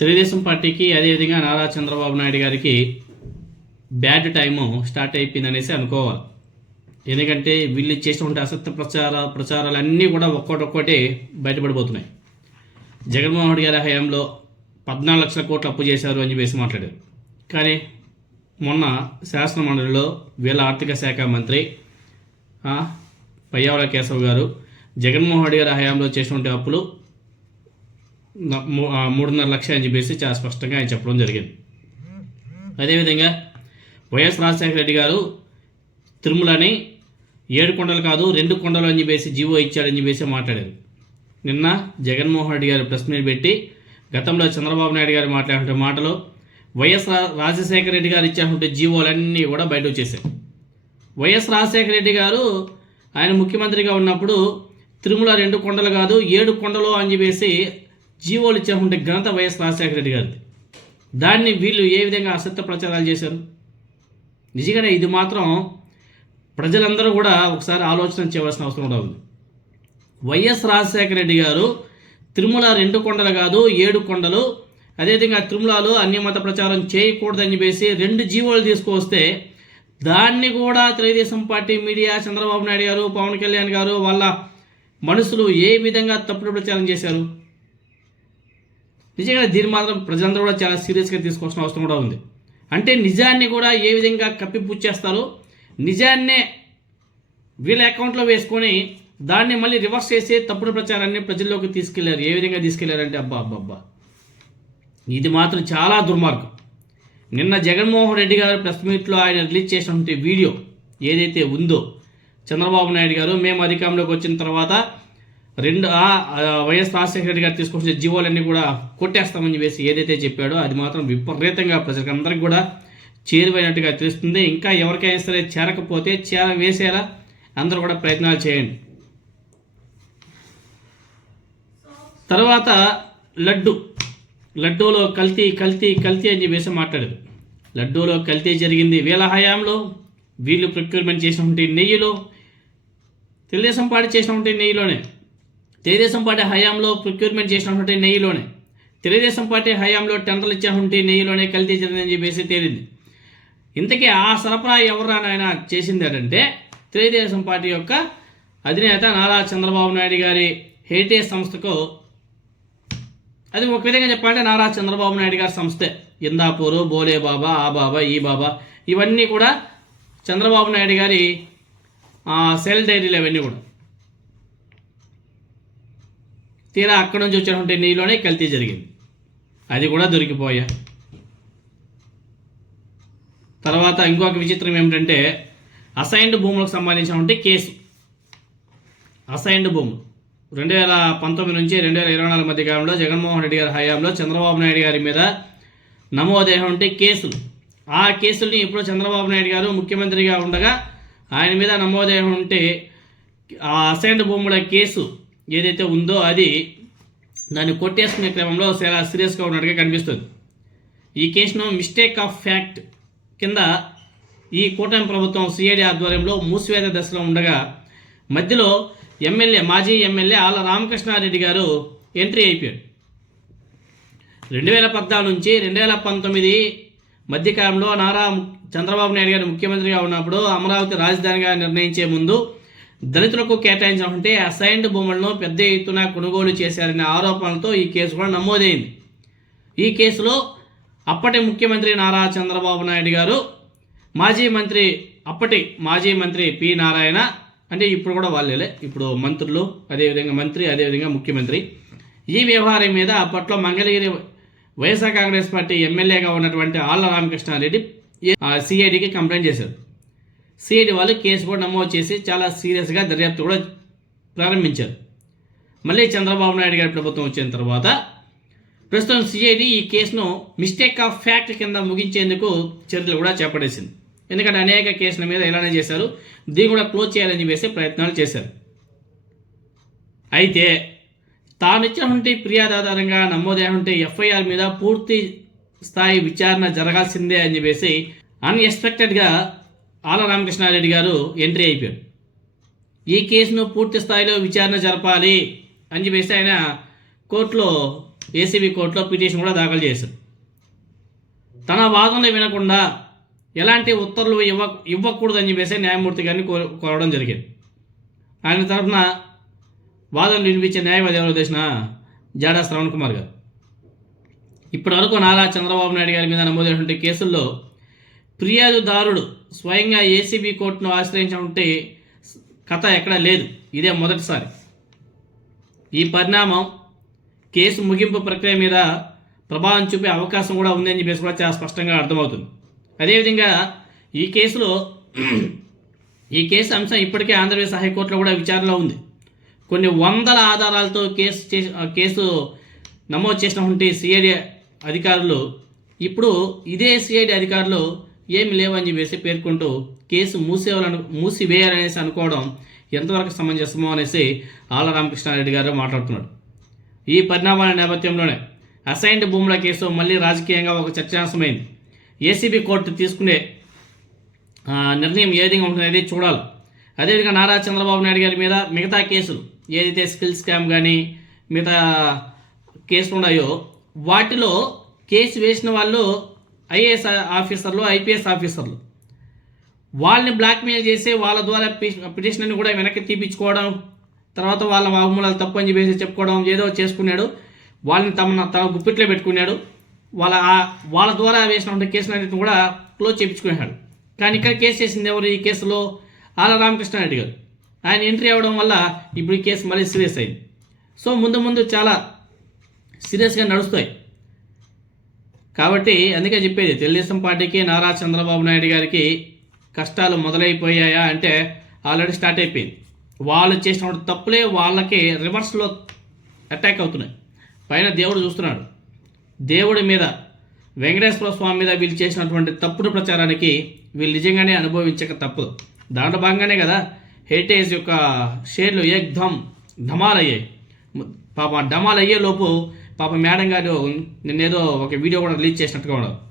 తెలుగుదేశం పార్టీకి అదేవిధంగా నారా చంద్రబాబు నాయుడు గారికి బ్యాడ్ టైము స్టార్ట్ అయిపోయిందనేసి అనుకోవాలి. ఎందుకంటే వీళ్ళు చేసినటువంటి అసత్య ప్రచారాలన్నీ కూడా ఒక్కొక్కటి బయటపడిపోతున్నాయి. జగన్మోహన్ రెడ్డి గారి హయాంలో 14 లక్షల కోట్లు అప్పు చేశారు అని చెప్పేసి మాట్లాడారు. కానీ మొన్న శాసనమండలిలో వీళ్ళ ఆర్థిక శాఖ మంత్రి పయ్యావుల కేశవ్ గారు జగన్మోహన్ రెడ్డి గారి హయాంలో చేసినటువంటి అప్పులు 3.5 లక్షలు అని చెప్పేసి చాలా స్పష్టంగా ఆయన చెప్పడం జరిగింది. అదేవిధంగా వైఎస్ రాజశేఖర రెడ్డి గారు తిరుమలని 7 కొండలు కాదు 2 కొండలు అని చెప్పేసి జీవో ఇచ్చాడని చెప్పేసి మాట్లాడారు. నిన్న జగన్మోహన్ రెడ్డి గారు ప్రెస్ మీట్ పెట్టి గతంలో చంద్రబాబు నాయుడు గారు మాట్లాడే మాటలు వైఎస్ రాజశేఖర రెడ్డి గారు ఇచ్చినటువంటి జీవోలన్నీ కూడా బయట వచ్చేసాయి. వైఎస్ రాజశేఖర రెడ్డి గారు ఆయన ముఖ్యమంత్రిగా ఉన్నప్పుడు తిరుమల 2 కొండలు కాదు 7 కొండలు అని చెప్పేసి జీవోలు ఇచ్చినటువంటి ఘనత వైఎస్ రాజశేఖర రెడ్డి గారిది. దాన్ని వీళ్ళు ఏ విధంగా అసత్య ప్రచారాలు చేశారు? నిజంగానే ఇది మాత్రం ప్రజలందరూ కూడా ఒకసారి ఆలోచన చేయవలసిన అవసరం కూడా ఉంది. వైఎస్ రాజశేఖర రెడ్డి గారు తిరుమల 2 కొండలు కాదు 7 కొండలు, అదేవిధంగా తిరుమలలో అన్యమత ప్రచారం చేయకూడదని చెప్పేసి 2 జీవోలు తీసుకువస్తే దాన్ని కూడా తెలుగుదేశం పార్టీ మీడియా, చంద్రబాబు నాయుడు గారు, పవన్ కళ్యాణ్ గారు వాళ్ళ మనుషులు ఏ విధంగా తప్పుడు ప్రచారం చేశారు? నిజంగా దీన్ని మాత్రం ప్రజలందరూ కూడా చాలా సీరియస్గా తీసుకోవాల్సిన అవసరం కూడా ఉంది. అంటే నిజాన్ని కూడా ఏ విధంగా కప్పిపుచ్చేస్తారో, నిజాన్నే వీళ్ళ అకౌంట్లో వేసుకొని దాన్ని మళ్ళీ రివర్స్ చేసి తప్పుడు ప్రచారాన్ని ప్రజల్లోకి తీసుకెళ్లారు. ఏ విధంగా తీసుకెళ్లారంటే అబ్బా ఇది మాత్రం చాలా దుర్మార్గం. నిన్న జగన్మోహన్ రెడ్డి గారు ప్రెస్ మీట్లో ఆయన రిలీజ్ చేసినటువంటి వీడియో ఏదైతే ఉందో, చంద్రబాబు నాయుడు గారు మేము అధికారంలోకి వచ్చిన తర్వాత వైఎస్ రాజశేఖర రెడ్డి గారు తీసుకొచ్చిన జీవోలన్నీ కూడా కొట్టేస్తామని చెప్పేసి ఏదైతే చెప్పాడో అది మాత్రం విపరీతంగా ప్రజలందరికీ కూడా చేరువైనట్టుగా తెలుస్తుంది. ఇంకా ఎవరికైనా సరే చేరకపోతే వేసేలా అందరూ కూడా ప్రయత్నాలు చేయండి. తర్వాత లడ్డూలో కల్తీ అని చెప్పేసి మాట్లాడారు. లడ్డూలో కల్తీ జరిగింది వీళ్ళ హయాంలో. వీళ్ళు ప్రొక్యూర్మెంట్ చేసినటువంటి నెయ్యిలో, తెలుగుదేశం పార్టీ చేసినటువంటి నెయ్యిలోనే, తెలుగుదేశం పార్టీ హయాంలో ప్రొక్యూర్మెంట్ చేసినటువంటి నెయ్యిలోనే, తెలుగుదేశం పార్టీ హయాంలో టెండర్లు ఇచ్చినటువంటి నెయ్యిలోనే కల్తీ జరిగిందని చెప్పేసి తేలింది. ఇంతకీ ఆ సరఫరా ఎవరైనా చేసింది అంటే తెలుగుదేశం పార్టీ యొక్క అధినేత నారా చంద్రబాబు నాయుడు గారి హెరిటేజ్ సంస్థకు, అది ఒక విధంగా చెప్పాలంటే నారా చంద్రబాబు నాయుడు గారి సంస్థే. ఇందాపూరు, బోలే బాబా, ఆ బాబా, ఈ బాబా, ఇవన్నీ కూడా చంద్రబాబు నాయుడు గారి సెల్ డైరీలు అవన్నీ కూడా. తీరా అక్కడి నుంచి వచ్చినటువంటి నీళ్ళలోనే కల్తీ జరిగింది, అది కూడా దొరికిపోయా. తర్వాత ఇంకొక విచిత్రం ఏమిటంటే అసైన్డ్ భూములకు సంబంధించినటువంటి కేసు. అసైన్డ్ భూములు 2019 నుంచి 2024 మధ్య కాలంలో జగన్మోహన్ రెడ్డి గారి హయాంలో చంద్రబాబు నాయుడు గారి మీద నమోదైనటువంటి కేసులు. ఆ కేసుల్ని ఇప్పుడు చంద్రబాబు నాయుడు గారు ముఖ్యమంత్రిగా ఉండగా ఆయన మీద నమోదైనటువంటి ఆ అసైన్డ్ భూముల కేసు ఏదైతే ఉందో అది దాన్ని కొట్టేసుకునే క్రమంలో చాలా సీరియస్గా ఉన్నట్టుగా కనిపిస్తుంది. ఈ కేసును మిస్టేక్ ఆఫ్ ఫ్యాక్ట్ కింద ఈ కూటమి ప్రభుత్వం సిఐడి ఆధ్వర్యంలో మూసివేత దశలో ఉండగా మధ్యలో మాజీ ఎమ్మెల్యే ఆళ్ల రామకృష్ణారెడ్డి గారు ఎంట్రీ అయిపోయాడు. 2014 నుంచి 2019 మధ్యకాలంలో చంద్రబాబు నాయుడు గారు ముఖ్యమంత్రిగా ఉన్నప్పుడు అమరావతి రాజధానిగా నిర్ణయించే ముందు దళితులకు కేటాయించినటువంటి అసైన్డ్ భూములను పెద్ద ఎత్తున కొనుగోలు చేశారనే ఆరోపణలతో ఈ కేసు కూడా నమోదైంది. ఈ కేసులో అప్పటి ముఖ్యమంత్రి నారా చంద్రబాబు నాయుడు గారు, అప్పటి మాజీ మంత్రి పి నారాయణ, అంటే ఇప్పుడు కూడా వాళ్ళే, ఇప్పుడు మంత్రులు, అదేవిధంగా ముఖ్యమంత్రి, ఈ వ్యవహారం మీద అప్పట్లో మంగళగిరి వైఎస్ఆర్ కాంగ్రెస్ పార్టీ ఎమ్మెల్యేగా ఉన్నటువంటి ఆళ్ల రామకృష్ణారెడ్డి సిఐడికి కంప్లైంట్ చేశారు. సిఐడి వాళ్ళు కేసు కూడా నమోదు చేసి చాలా సీరియస్గా దర్యాప్తు కూడా ప్రారంభించారు. మళ్ళీ చంద్రబాబు నాయుడు గారి ప్రభుత్వం వచ్చిన తర్వాత ప్రస్తుతం సిఐడి ఈ కేసును మిస్టేక్ ఆఫ్ ఫ్యాక్ట్ కింద ముగించేందుకు చర్యలు కూడా చేపట్టేసింది. ఎందుకంటే అనేక కేసుల మీద ఇలానే చేశారు, దీన్ని కూడా క్లోజ్ చేయాలని చెప్పేసి ప్రయత్నాలు చేశారు. అయితే తాను ఇచ్చినటువంటి ఫిర్యాదు ఆధారంగా నమోదైనటువంటి ఎఫ్ఐఆర్ మీద పూర్తి స్థాయి విచారణ జరగాల్సిందే అని చెప్పేసి అన్ఎక్స్పెక్టెడ్గా ఆళ్ల రామకృష్ణారెడ్డి గారు ఎంట్రీ అయిపోయాడు. ఈ కేసును పూర్తి స్థాయిలో విచారణ జరపాలి అని చెప్పేసి ఆయన కోర్టులో ఏసీబీ కోర్టులో పిటిషన్ కూడా దాఖలు చేశారు. తన వాదనలు వినకుండా ఎలాంటి ఉత్తర్వులు ఇవ్వకూడదని చెప్పేసి న్యాయమూర్తి గారిని కోరడం జరిగింది. ఆయన తరఫున వాదనలు వినిపించే న్యాయవాది ఎవరో తెలిసిన జాడా శ్రవణ్ కుమార్ గారు. ఇప్పటివరకు నారా చంద్రబాబు నాయుడు గారి మీద నమోదైనటువంటి కేసుల్లో ఫిర్యాదుదారుడు స్వయంగా ఏసీబీ కోర్టును ఆశ్రయించినటువంటి కథ ఎక్కడా లేదు. ఇదే మొదటిసారి. ఈ పరిణామం కేసు ముగింపు ప్రక్రియ మీద ప్రభావం చూపే అవకాశం కూడా ఉందని చెప్పేసి కూడా చాలా స్పష్టంగా అర్థమవుతుంది. అదేవిధంగా ఈ కేసు అంశం ఇప్పటికే ఆంధ్రప్రదేశ్ హైకోర్టులో కూడా విచారణలో ఉంది. కొన్ని వందల ఆధారాలతో కేసు నమోదు చేసినటువంటి సిఐడి అధికారులు ఇప్పుడు ఇదే సిఐడి అధికారులు ఏమి లేవని చెప్పేసి పేర్కొంటూ కేసు మూసివేయాలనేసి అనుకోవడం ఎంతవరకు సమంజసమో అనేసి ఆళ్ల రామకృష్ణారెడ్డి గారు మాట్లాడుతున్నాడు. ఈ పరిణామాల నేపథ్యంలోనే అసైన్డ్ భూముల కేసు మళ్ళీ రాజకీయంగా ఒక చర్చాంశమైంది. ఏసీబీ కోర్టు తీసుకునే నిర్ణయం ఏ విధంగా ఉంటుందనేది చూడాలి. అదేవిధంగా నారా చంద్రబాబు నాయుడు గారి మీద మిగతా కేసులు ఏదైతే స్కిల్ స్కామ్ కానీ మిగతా కేసులు ఉన్నాయో వాటిలో కేసు వేసిన వాళ్ళు ఐఏఎస్ ఆఫీసర్లు, ఐపీఎస్ ఆఫీసర్లు, వాళ్ళని బ్లాక్మెయిల్ చేసి వాళ్ళ ద్వారా పిటిషన్ని కూడా వెనక్కి తీపించుకోవడం, తర్వాత వాళ్ళ వాగ్మూలాలు తప్పు అని చెప్పేసి చెప్పుకోవడం ఏదో చేసుకున్నాడు. వాళ్ళని తమ గుప్పిట్లో పెట్టుకున్నాడు. వాళ్ళ ద్వారా వేసినటువంటి కేసులన్నింటిని కూడా క్లోజ్ చేయించుకున్నాడు. కానీ ఇక్కడ కేసు చేసింది ఎవరు? ఈ కేసులో ఆళ్ల రామకృష్ణారెడ్డి గారు. ఆయన ఎంట్రీ అవ్వడం వల్ల ఇప్పుడు ఈ కేసు మళ్ళీ సీరియస్ అయింది. సో ముందు చాలా సీరియస్గా నడుస్తాయి. కాబట్టి అందుకే చెప్పేది, తెలుగుదేశం పార్టీకి నారా చంద్రబాబు నాయుడు గారికి కష్టాలు మొదలైపోయాయా అంటే ఆల్రెడీ స్టార్ట్ అయిపోయింది. వాళ్ళు చేసినటువంటి తప్పులే వాళ్ళకి రివర్స్లో అటాక్ అవుతున్నాయి. పైన దేవుడు చూస్తున్నాడు. దేవుడి మీద, వెంకటేశ్వర స్వామి మీద వీళ్ళు చేసినటువంటి తప్పుడు ప్రచారానికి వీళ్ళు నిజంగానే అనుభవించక తప్పదు. దాంట్లో భాగంగానే కదా హెరిటేజ్ యొక్క షేర్లు ధమాల్ అయ్యాయి. పాప డమాల్ అయ్యే లోపు పాప మేడం గారు నిన్నేదో ఒక వీడియో కూడా రిలీజ్ చేసినట్టుగా ఉన్నారు.